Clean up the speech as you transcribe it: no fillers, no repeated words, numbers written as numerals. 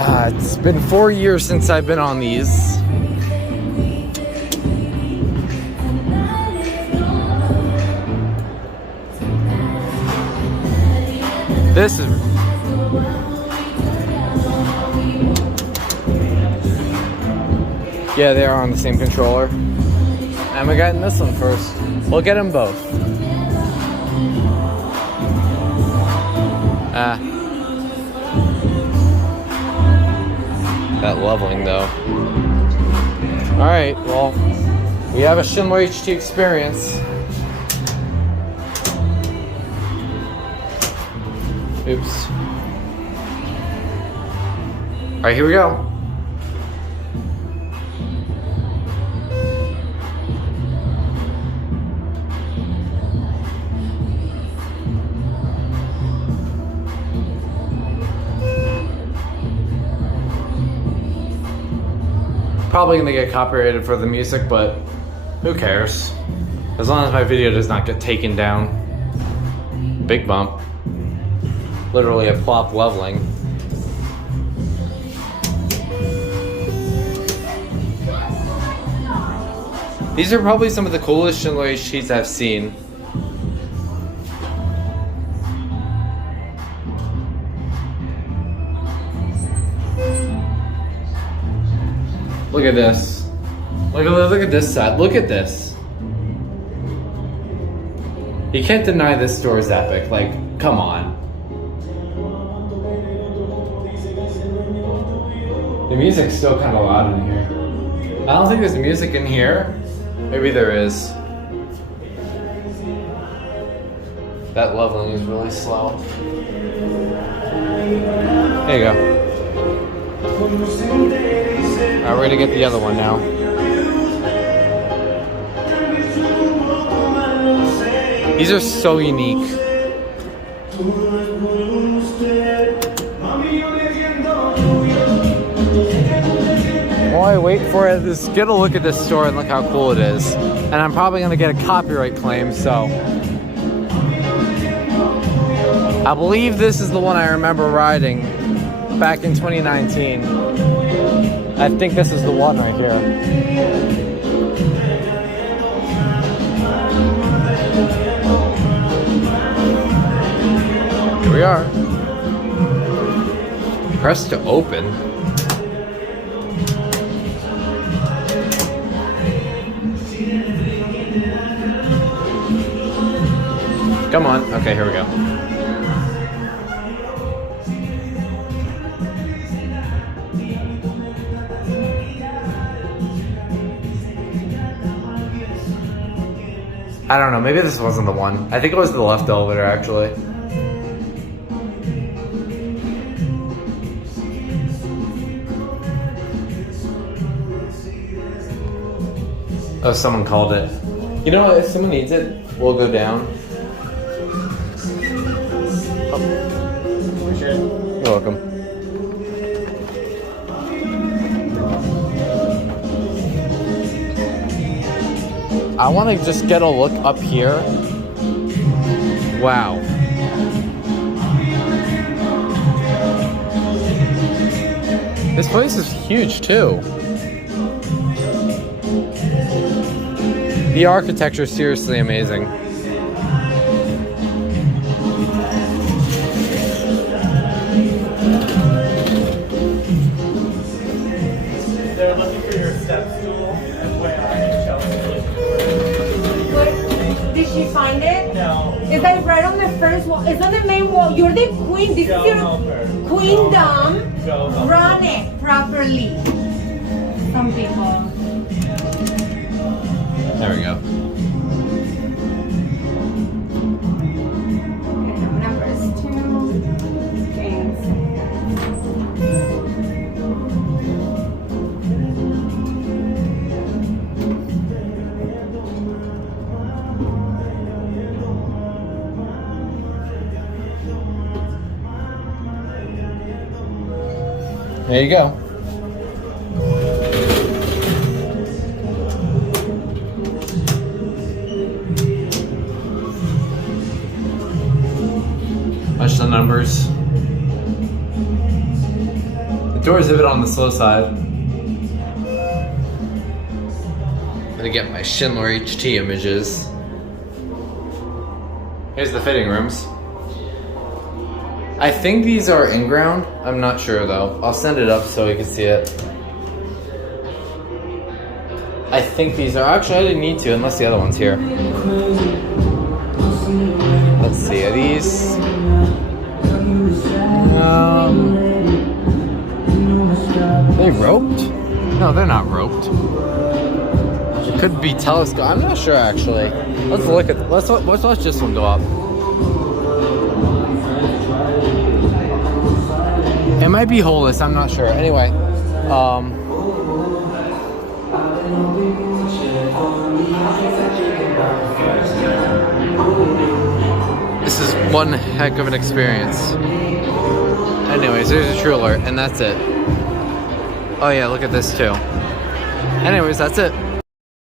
It's been 4 years since I've been on these. This is... Yeah, they are on the same controller. And we're getting this one first. We'll get them both. That leveling though. Alright, well, we have a Schindler HT experience. Oops. Alright, here we go. Probably gonna get copyrighted for the music, but who cares? As long as my video does not get taken down. Big bump. Literally a plop leveling. These are probably some of the coolest Schindler HTs I've seen. Look at this. Look at this set. Look at this. You can't deny this store is epic. Like, come on. The music's still kind of loud in here. I don't think there's music in here. Maybe there is. That leveling is really slow. There you go. Alright, we're gonna get the other one now. These are so unique. While I wait for it, just get a look at this store and look how cool it is. And I'm probably gonna get a copyright claim, so. I believe this is the one I remember riding back in 2019. I think this is the one right here. Here we are. Press to open. Come on. Okay, here we go. I don't know, maybe this wasn't the one. I think it was the left elevator, actually. Oh, someone called it. You know what, if someone needs it, we'll go down. Oh. You're welcome. I want to just get a look up here. Wow. This place is huge too. The architecture is seriously amazing. They're looking for your step stool and where Did she find it? No. Is that right on the first wall? It's on the main wall. You're the queen. This is your queendom. Run it properly. Some people. There we go. Numbers 2. James. There you go. Watch the numbers. The Doors a bit on the slow side. I'm gonna get my Schindler HT images. Here's the fitting rooms. I think these are in-ground. I'm not sure though. I'll send it up so you can see it. I think these are, actually I didn't need to unless the other one's here. Let's see, are these? They roped? No, they're not roped. It could be telescope. I'm not sure actually. Let's look at. Let's watch this one go up. It might be holeless. I'm not sure. Anyway, this is one heck of an experience. Anyways, there's a true alert, and that's it. Oh yeah, look at this too. Anyways, that's it.